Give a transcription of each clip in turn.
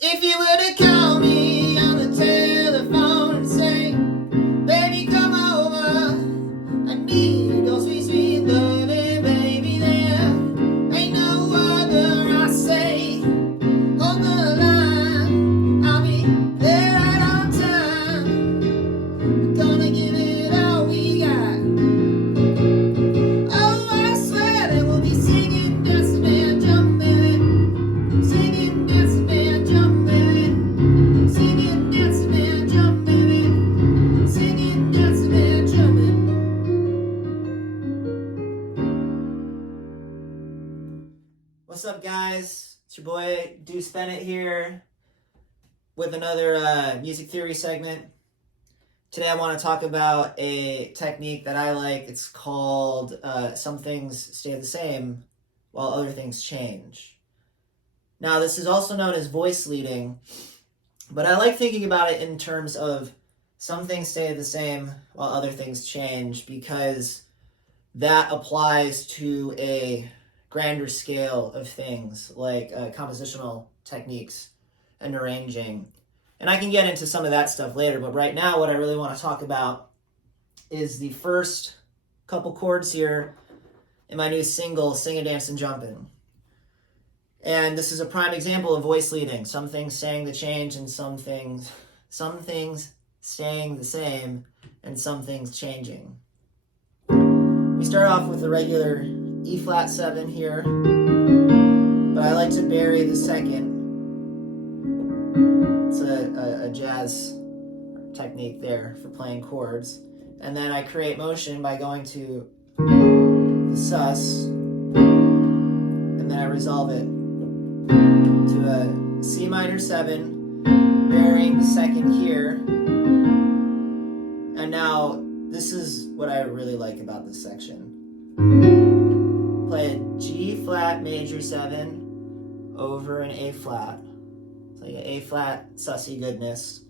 If you were to call me on the telephone and say, baby, come over, I need your sweet, sweet loving, baby, there ain't no other, I say, hold the line, I'll be there right on time, we're gonna give it all we got. Oh, I swear that we'll be singing, dancing, and jumping, singing, dancing, and jumping, singing, dancing, and jumping, singing, dancing, and jumping. What's up, guys? It's your boy Deuce Bennett here with another music theory segment. Today I want to talk about a technique that I like. It's called some things stay the same while other things change. Now, this is also known as voice leading, but I like thinking about it in terms of some things stay the same while other things change, because that applies to a grander scale of things like compositional techniques and arranging. And I can get into some of that stuff later, but right now what I really want to talk about is the first couple chords here in my new single, Singin Dancin Jumpin. And this is a prime example of voice leading. Some things staying the change and some things staying the same and some things changing. We start off with the regular E flat 7 here, but I like to bury the second. It's a jazz technique there for playing chords. And then I create motion by going to the sus, and then I resolve it to a C minor 7, burying the second here. And now this is what I really like about this section. Play a G flat major 7 over an A flat. It's like an A flat sussy goodness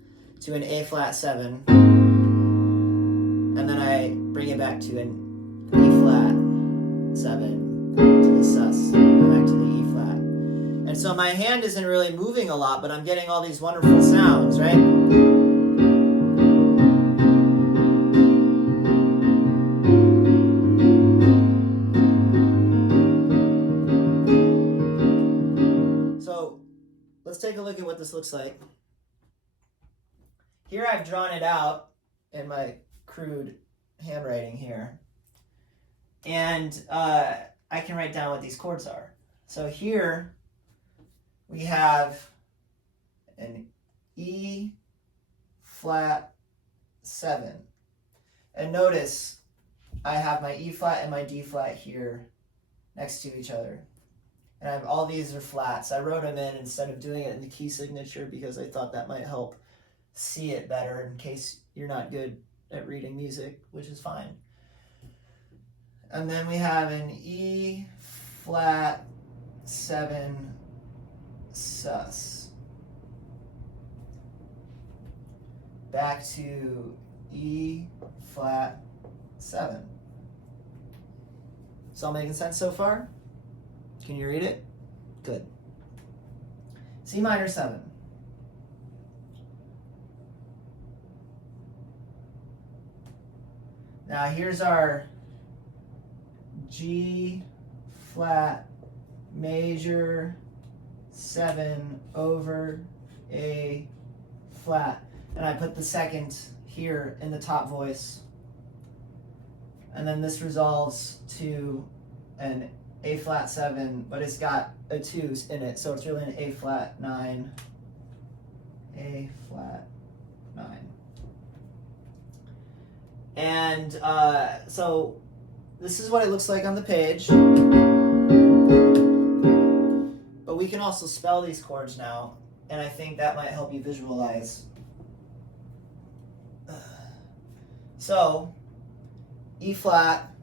to an A flat 7. And then I bring it back to an E flat 7 to the sus, back to the E flat. And so my hand isn't really moving a lot, but I'm getting all these wonderful sounds, right? Let's take a look at what this looks like. Here I've drawn it out in my crude handwriting here. And I can write down what these chords are. So here we have an E flat 7. And notice I have my E flat and my D flat here next to each other. And all these are flats. I wrote them in instead of doing it in the key signature because I thought that might help see it better in case you're not good at reading music, which is fine. And then we have an E flat 7 sus. Back to E flat 7. Is all making sense so far? Can you read it? Good. C minor 7. Now here's our G flat major 7 over A flat. And I put the second here in the top voice. And then this resolves to an A flat 7, but it's got a 2 in it, so it's really an A flat 9. A flat 9. And so this is what it looks like on the page. But we can also spell these chords now, and I think that might help you visualize. So, E flat.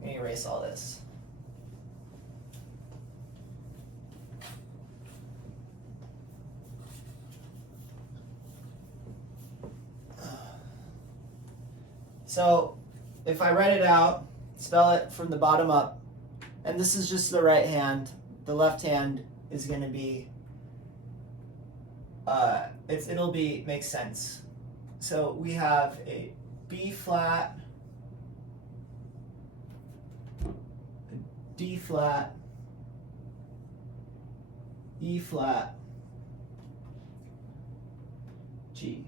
Let me erase all this. So if I write it out, spell it from the bottom up, and this is just the right hand. The left hand is going to be, it'll be, make sense. So we have a B flat, a D flat, E flat, G.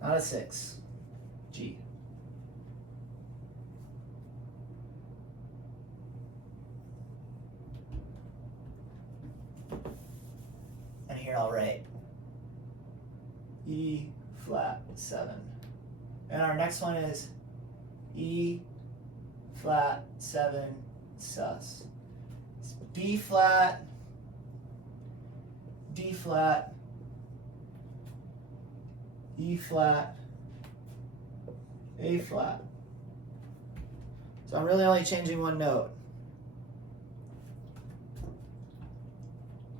Not a 6, G. And here I'll write E flat 7. And our next one is E flat 7 sus. It's B flat, D flat, E flat, A flat. So I'm really only changing one note.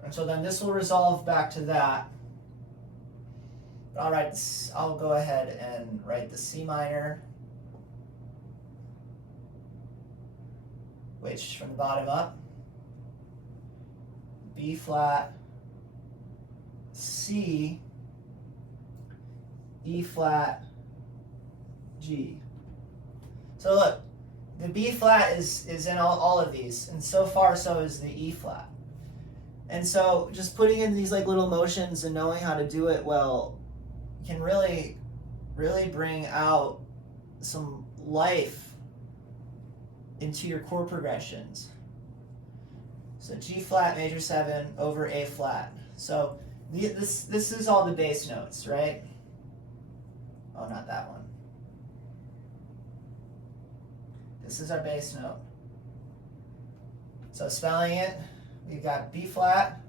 And so then this will resolve back to that. I'll go ahead and write the C minor, which from the bottom up, B flat, C, E flat, G. So look, the B flat is in all of these, and so far so is the E flat. And so just putting in these like little motions and knowing how to do it well can really, really bring out some life into your chord progressions. So G flat major 7 over A flat. So this is all the bass notes, right? Oh, not that one. This is our bass note. So spelling it, we've got B flat,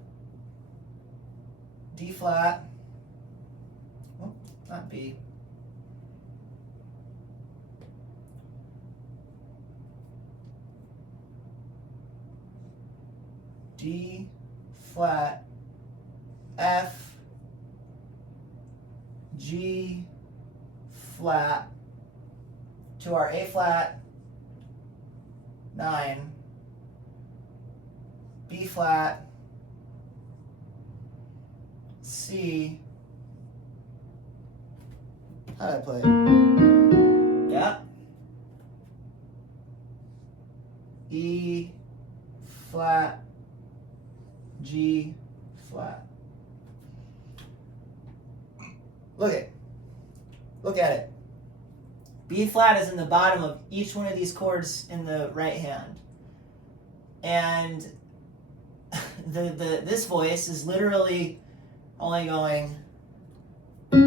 D flat, oh, not B, D flat, F, G flat, to our A flat, 9, B flat, C, how did I play it? Yeah. E flat, G flat. Look at it. B flat is in the bottom of each one of these chords in the right hand. And this voice is literally only going. The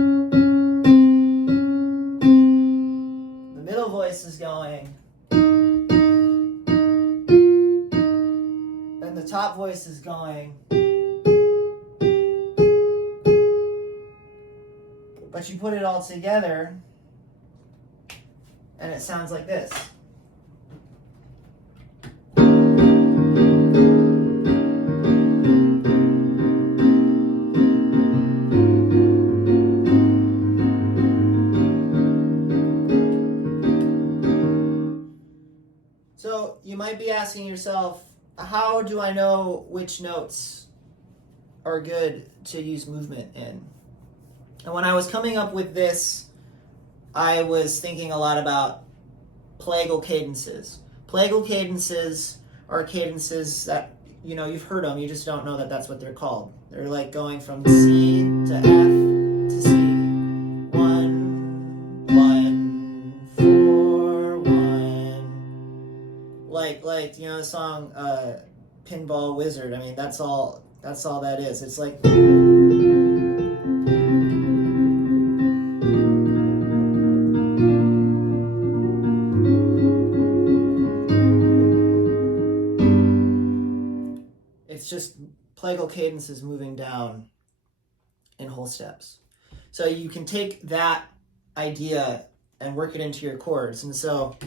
middle voice is going. And the top voice is going. But you put it all together, and it sounds like this. So you might be asking yourself, how do I know which notes are good to use movement in? And when I was coming up with this, I was thinking a lot about plagal cadences. Plagal cadences are cadences that, you know, you've heard them, you just don't know that that's what they're called. They're like going from C to F to C. 1, 1, 4, 1. Like you know the song Pinball Wizard. I mean, that's all that is. It's like just plagal cadences moving down in whole steps. So you can take that idea and work it into your chords. And so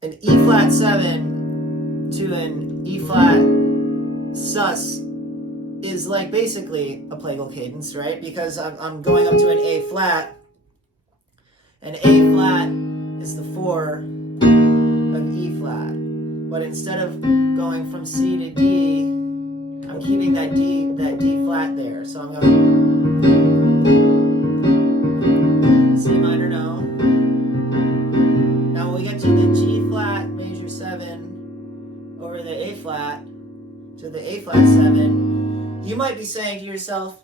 an E flat 7 to an E flat sus is like basically a plagal cadence, right? Because I'm going up to an A flat, and A flat is the 4 of E flat. but instead of going from C to D, I'm keeping that D flat there. So I'm going C minor no. Now when we get to the G flat major 7 over the A flat to the A flat 7, you might be saying to yourself,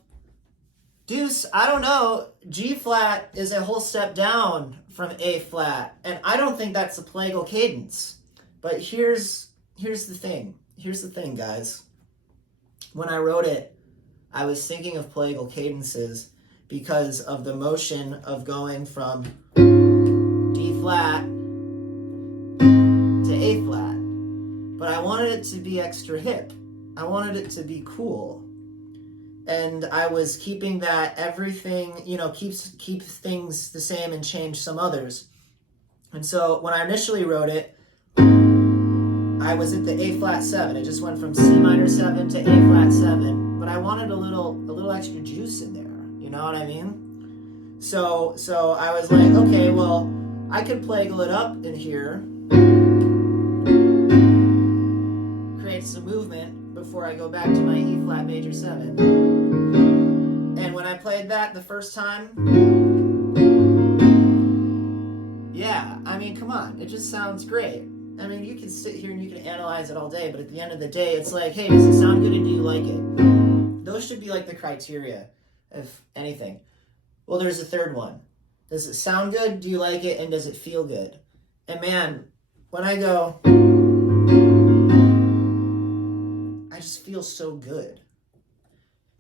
Deuce, I don't know, G flat is a whole step down from A flat, and I don't think that's a plagal cadence. But here's the thing. Here's the thing, guys. When I wrote it, I was thinking of plagal cadences because of the motion of going from D flat to A flat. But I wanted it to be extra hip. I wanted it to be cool. And I was keeping that everything, keep things the same and change some others. And so when I initially wrote it, I was at the A flat 7. It just went from C minor 7 to A flat 7. But I wanted a little extra juice in there. You know what I mean? So I was like, okay, well, I could plagal it up in here, create some movement before I go back to my E flat major 7. And when I played that the first time, yeah, I mean, come on, it just sounds great. I mean, you can sit here and you can analyze it all day, but at the end of the day, it's like, hey, does it sound good and do you like it? Those should be like the criteria of anything. Well, there's a third one. Does it sound good? Do you like it? And does it feel good? And man, when I go, I just feel so good.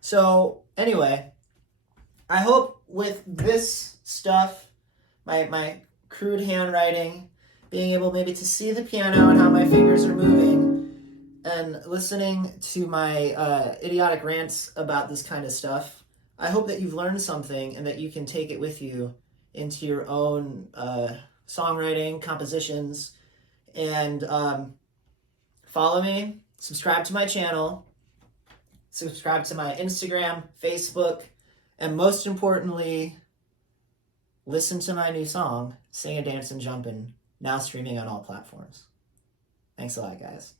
So anyway, I hope with this stuff, my crude handwriting, being able maybe to see the piano and how my fingers are moving, and listening to my idiotic rants about this kind of stuff, I hope that you've learned something and that you can take it with you into your own songwriting, compositions, and follow me, subscribe to my channel, subscribe to my Instagram, Facebook, and most importantly, listen to my new song, Singin Dancin Jumpin, now streaming on all platforms. Thanks a lot, guys.